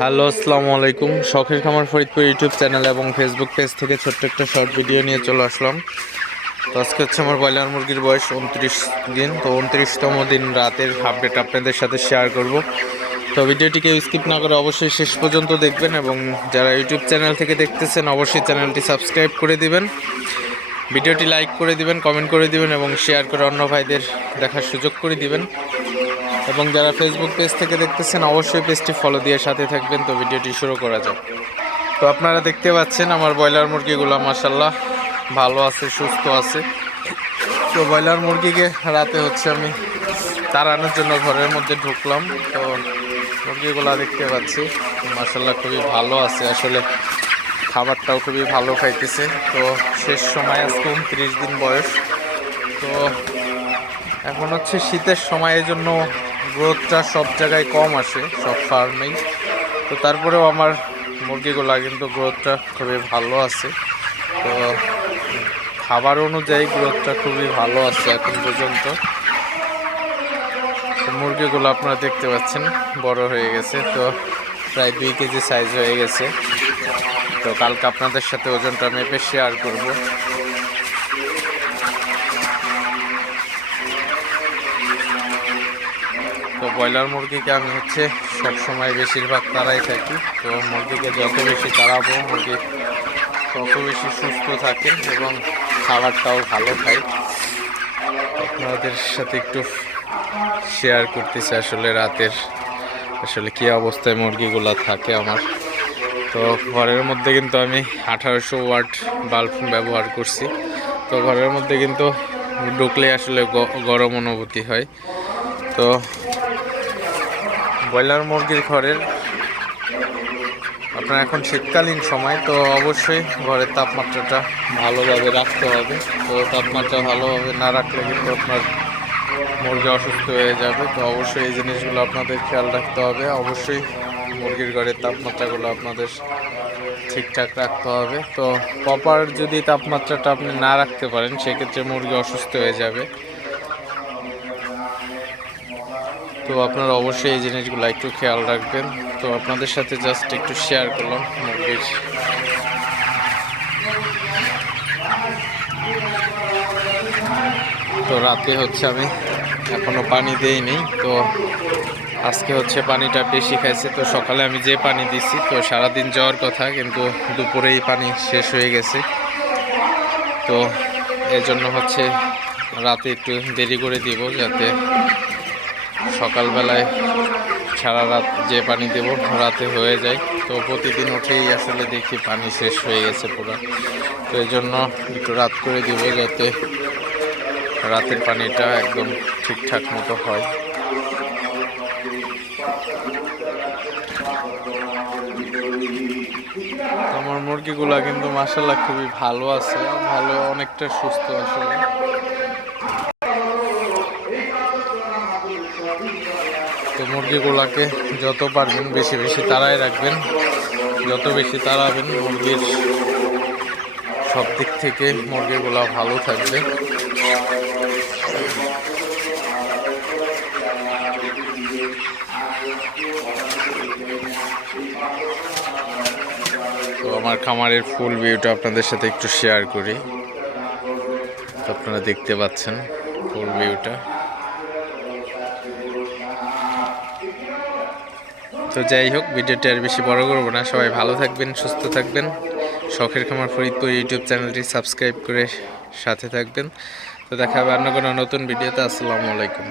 Hello, আসসালামু আলাইকুম। শখের খামার ফরিদপুর ইউটিউব চ্যানেল এবং ফেসবুক পেজ থেকে ছোট্ট একটা শর্ট ভিডিও নিয়ে চলে আসলাম। তো আজকে হচ্ছে আমার ব্রয়লার মুরগির বয়স উনত্রিশ দিন। তো উনত্রিশতম দিন রাতের আপডেট আপনাদের সাথে শেয়ার করব। তো ভিডিওটিকে স্কিপ না করে অবশ্যই শেষ পর্যন্ত দেখবেন এবং যারা ইউটিউব চ্যানেল থেকে দেখতেছেন, অবশ্যই চ্যানেলটি সাবস্ক্রাইব করে দিবেন। ভিডিওটি লাইক করে দিবেন কমেন্ট করে দিবেন এবং শেয়ার করে অন্য ভাইদের দেখার সুযোগ করে দিবেন। এবং যারা ফেসবুক পেজ থেকে দেখতেছেন, অবশ্যই পেজটি ফলো দিয়ে সাথে থাকবেন। তো ভিডিওটি শুরু করা যাক। তো আপনারা দেখতে পাচ্ছেন, আমার ব্রয়লার মুরগিগুলো মাসাল্লাহ ভালো আছে, সুস্থ আছে। তো ব্রয়লার মুরগিকে রাতে হচ্ছে আমি তাড়ানোর জন্য ঘরের মধ্যে ঢুকলাম। তো মুরগিগুলো দেখতে পাচ্ছি মাসাল্লাহ খুবই ভালো আছে। আসলে খাবারটাও খুবই ভালো খাইতেছে। তো শেষ সময়, আজকে উনত্রিশ দিন বয়স। তো এখন হচ্ছে শীতের সময় জন্য গ্রোথটা সব জায়গায় কম আসে, সব ফার্মেই তো তারপরেও আমার মুরগিগুলা কিন্তু গ্রোথটা খুবই ভালো আছে। তো খাবার অনুযায়ী গ্রোথটা খুবই ভালো আছে এখন পর্যন্ত। মুরগিগুলো আপনারা দেখতে পাচ্ছেন, বড় হয়ে গেছে। তো প্রায় দুই কেজি সাইজ হয়ে গেছে। তো কালকে আপনাদের সাথে ওজনটা মেপে শেয়ার করব। তো ব্রয়লার মুরগিকে আমি হচ্ছে সবসময় বেশিরভাগ তারাই থাকি। তো মুরগিকে যত বেশি তাড়াবো, মুরগি তত বেশি সুস্থ থাকে এবং খাবারটাও ভালো খায়। আপনাদের সাথে একটু শেয়ার করতেছি আসলে রাতের আসলে কী অবস্থায় মুরগিগুলো থাকে আমার। তো ঘরের মধ্যে কিন্তু আমি আঠারোশো ওয়াট বাল্ব ব্যবহার করছি। তো ঘরের মধ্যে কিন্তু ঢুকলে আসলে গরম অনুভূতি হয়। তো ব্রয়লার মুরগির ঘরের, আপনার এখন শীতকালীন সময়, তো অবশ্যই ঘরের তাপমাত্রাটা ভালোভাবে রাখতে হবে। তো তাপমাত্রা ভালোভাবে না রাখলে কিন্তু আপনার মুরগি অসুস্থ হয়ে যাবে। তো অবশ্যই এই জিনিসগুলো আপনাদের খেয়াল রাখতে হবে। অবশ্যই মুরগির ঘরের তাপমাত্রাগুলো আপনাদের ঠিকঠাক রাখতে হবে। তো প্রপার যদি তাপমাত্রাটা আপনি না রাখতে পারেন, সেক্ষেত্রে মুরগি অসুস্থ হয়ে যাবে। তো আপনারা অবশ্যই এই জিনিসগুলো একটু খেয়াল রাখবেন। তো আপনাদের সাথে জাস্ট একটু শেয়ার করলাম মুরগির তো রাতে হচ্ছে আমি এখনও পানি দেইনি, তো আজকে হচ্ছে পানিটা বেশি খাইছে। তো সকালে আমি যে পানি দিছি, তো সারাদিন যাওয়ার কথা, কিন্তু দুপুরেই পানি শেষ হয়ে গেছে। তো এজন্য হচ্ছে রাতে একটু দেরি করে দিব যাতে সকালবেলায় সারা রাত যে পানি দেব, রাতে হয়ে যায়। তো প্রতিদিন উঠেই আসলে দেখি পানি শেষ হয়ে গেছে পুরো। তো এই জন্য একটু রাত করে দিব যাতে রাতের পানিটা একদম ঠিকঠাক মতো হয়। আমার মুরগিগুলা কিন্তু মাসাল্লাহ খুবই ভালো আছে, ভালো অনেকটা সুস্থ আসলে। তো মুরগিগুলাকে যত পারবেন বেশি বেশি তাড়ায় রাখবেন। যত বেশি তাড়াবেন মুরগির সব দিক থেকে মুরগিগুলা ভালো থাকবে। তো আমার খামারের ফুল ভিউটা আপনাদের সাথে একটু শেয়ার করি। আপনারা দেখতে পাচ্ছেন ফুল ভিউটা। তো যাই হোক, ভিডিওটি আর বেশি বড় করব না। সবাই ভালো থাকবেন, সুস্থ থাকবেন। শখের খামার ফরিদপুর ইউটিউব চ্যানেলটি সাবস্ক্রাইব করে সাথে থাকবেন। তো দেখা হবে অন্য কোনো নতুন ভিডিওতে। আসসালামু আলাইকুম।